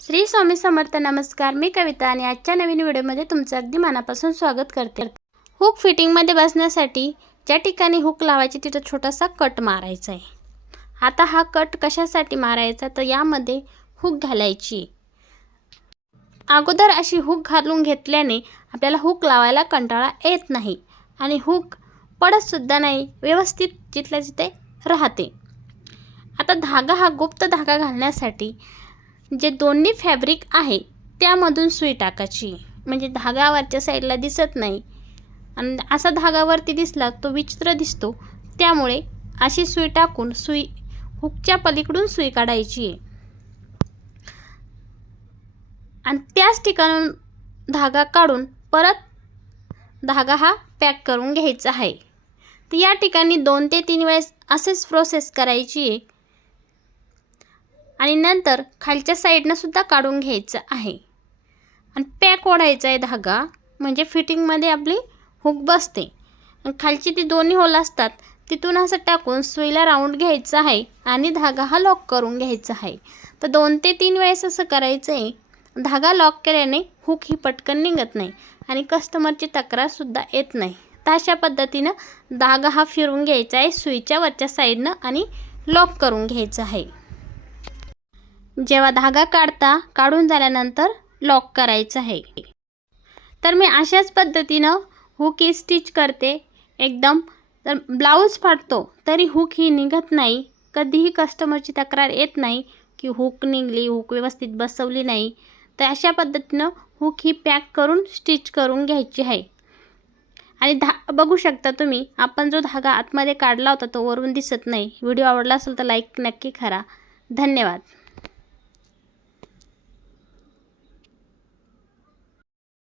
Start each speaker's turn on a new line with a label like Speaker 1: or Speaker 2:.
Speaker 1: श्री स्वामी समर्थ नमस्कार. मी कविता आणि आजच्या नवीन व्हिडिओमध्ये तुमचं अगदी मनापासून स्वागत करते. हुक फिटिंगमध्ये बसण्यासाठी ज्या ठिकाणी हुक लावायची तिथं छोटासा कट मारायचा आहे. आता हा कट कशासाठी मारायचा? तर यामध्ये हुक घालायची अगोदर अशी हुक घालून घेतल्याने आपल्याला हुक लावायला कंटाळा येत नाही आणि हुक पडतसुद्धा नाही व्यवस्थित जिथल्या जिथे राहते. आता धागा हा गुप्त धागा घालण्यासाठी जे दोन्ही फॅब्रिक आहे त्यामधून सुई टाकायची. म्हणजे धागावरच्या साईडला दिसत नाही. आणि असा धागावरती दिसला तो विचित्र दिसतो. त्यामुळे अशी सुई टाकून सुई हुकच्या पलीकडून सुई काढायची. आहे आणि त्याच ठिकाणून धागा काढून परत धागा हा पॅक करून घ्यायचा आहे. तर या ठिकाणी दोन ते तीन वेळेस असेच प्रोसेस करायची आहे. आणि नंतर खालच्या साईडनं सुद्धा काढून घ्यायचं आहे. आणि पॅक ओढायचा आहे धागा म्हणजे फिटिंगमध्ये आपली हुक बसते. खालची ती दोन्ही होल असतात तिथून असं टाकून सुईला राऊंड घ्यायचं आहे आणि धागा हा लॉक करून घ्यायचा आहे. तर दोन ते तीन वेळेस असं करायचं आहे. धागा लॉक केल्याने हुक ही पटकन निघत नाही आणि कस्टमरची तक्रारसुद्धा येत नाही. तर अशा पद्धतीनं धागा हा फिरून घ्यायचा आहे सुईच्या वरच्या साईडनं आणि लॉक करून घ्यायचा आहे. जेव्हा धागा काढता काढून झाल्यानंतर लॉक करायचं आहे. तर मी अशाच पद्धतीनं हुक ही स्टिच करते. एकदम तर ब्लाऊज फाटतो तरी हुक ही निघत नाही. कधीही कस्टमरची तक्रार येत नाही की हुक निघली हुक व्यवस्थित बसवली नाही. तर अशा पद्धतीनं हुक ही पॅक करून स्टिच करून घ्यायची आहे. आणि धा बघू शकता तुम्ही आपण जो धागा आतमध्ये काढला होता तो वरून दिसत नाही. व्हिडिओ आवडला असेल तर लाईक नक्की करा. धन्यवाद.